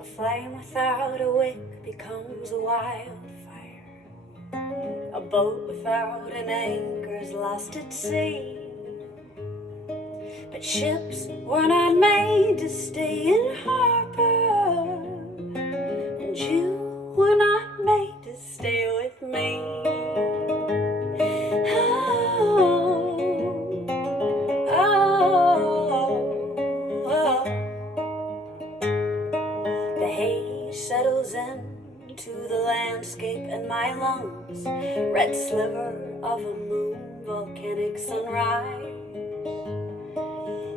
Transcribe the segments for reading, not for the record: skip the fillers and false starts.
A flame without a wick becomes a wildfire. A boat without an anchor is lost at sea. But ships were not made to stay in harbor, and you were not made to stay with me. Oh, oh, oh. The haze settles into the landscape and my lungs, red sliver of a moon, volcanic sunrise.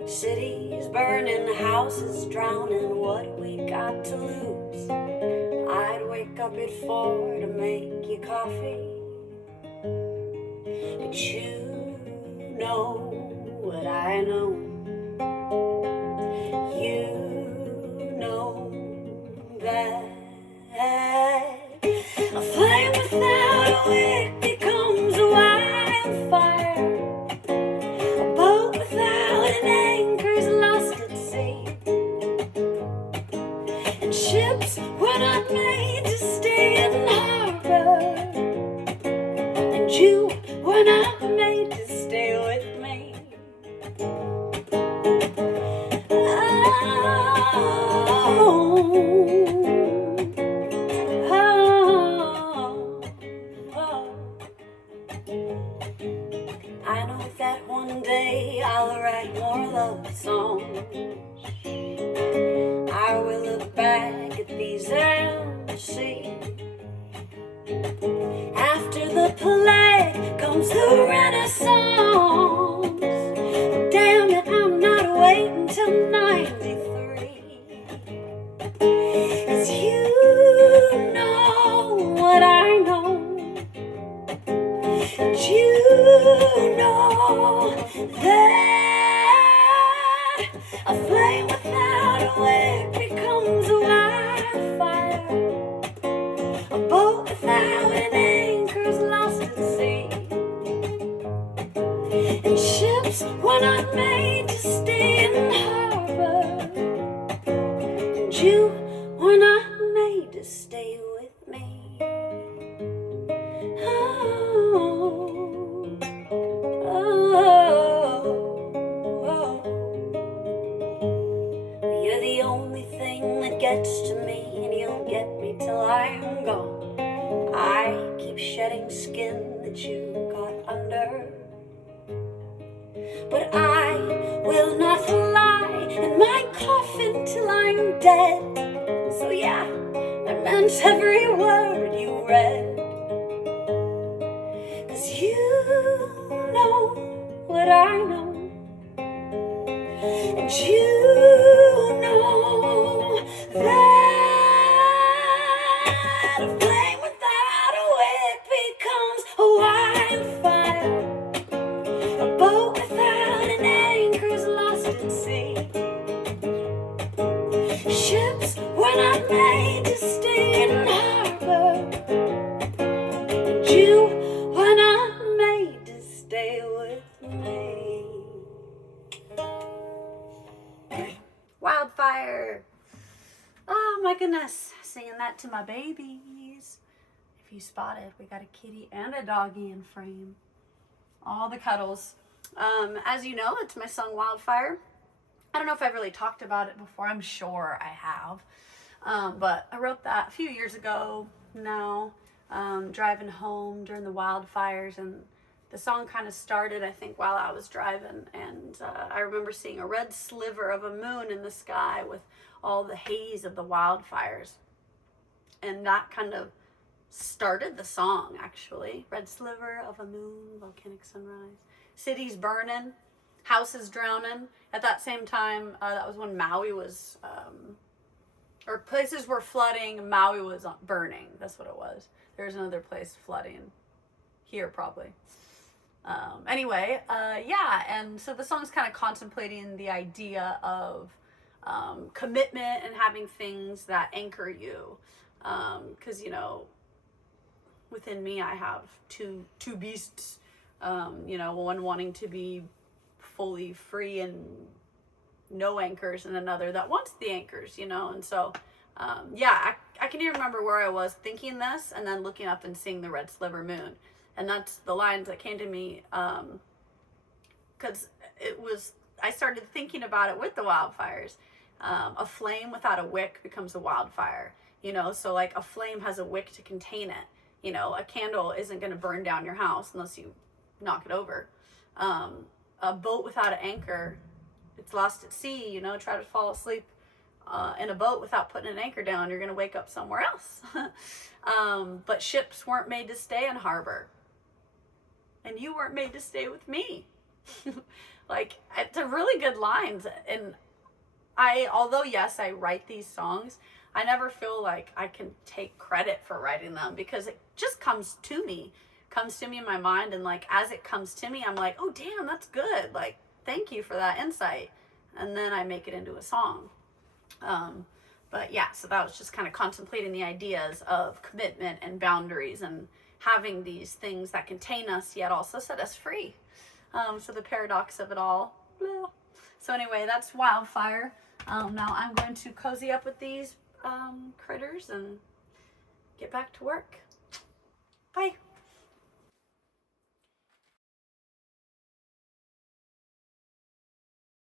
Cities burning, houses drowning, what we got to lose? I'd wake up at 4 to make you coffee, but you know what I know. You know that a flame without a wick becomes a wildfire. A boat without an anchor is lost at sea. And ships were not made to stay in harbor, and you were not made to stay with me. I know that one day I'll write more love songs. I will look back at these and see. After the plague comes the Renaissance. Damn it, I'm not waiting till 93. 'Cause you know what I know. And you know that a flame without a wick becomes a wildfire. A boat without an anchor is lost at sea. And ships were not made to stay in harbor, and you were not made to stay with me. Oh, oh, oh. You're the only thing that gets to me, and you'll get me till I'm gone. I keep shedding skin that you got under, but I will not lie in my coffin till I'm dead. So yeah, I meant every word you read. 'Cause you know what I know, and you know that a flame without a wick becomes a wildfire. A boat without an anchor is lost at sea. Ships were not made to stay in harbor, and you were not made to stay with me. Wildfire. Oh my goodness, singing that to my babies. If you spotted, we got a kitty and a doggy in frame. All the cuddles. As you know, it's my song Wildfire. I don't know if I've really talked about it before. I'm sure I have. But I wrote that a few years ago now, driving home during the wildfires. And the song kind of started, I think, while I was driving. And I remember seeing a red sliver of a moon in the sky with all the haze of the wildfires. And that kind of started the song, actually. Red sliver of a moon, volcanic sunrise. Cities burning, houses drowning. At that same time, that was when Maui was, or places were flooding, Maui was burning. That's what it was. There's another place flooding. Here, probably. Anyway, yeah, and so the song's kind of contemplating the idea of commitment and having things that anchor you. Because, you know, within me, I have two beasts, you know, one wanting to be fully free and no anchors and another that wants the anchors, you know? And so, yeah, I can even remember where I was thinking this and then looking up and seeing the red sliver moon. And that's the lines that came to me, because I started thinking about it with the wildfires. A flame without a wick becomes a wildfire, you know? So like a flame has a wick to contain it. You know, a candle isn't going to burn down your house unless you knock it over. A boat without an anchor, it's lost at sea, you know? Try to fall asleep in a boat without putting an anchor down, you're going to wake up somewhere else. But ships weren't made to stay in harbor. And you weren't made to stay with me. Like, it's a really good lines. And although yes, I write these songs, I never feel like I can take credit for writing them, because it just comes to me in my mind. And like, as it comes to me, I'm like, oh damn, that's good. Like, thank you for that insight. And then I make it into a song. But yeah, so that was just kind of contemplating the ideas of commitment and boundaries and having these things that contain us yet also set us free. So the paradox of it all. Blah. So anyway, that's Wildfire. Now I'm going to cozy up with these critters and get back to work.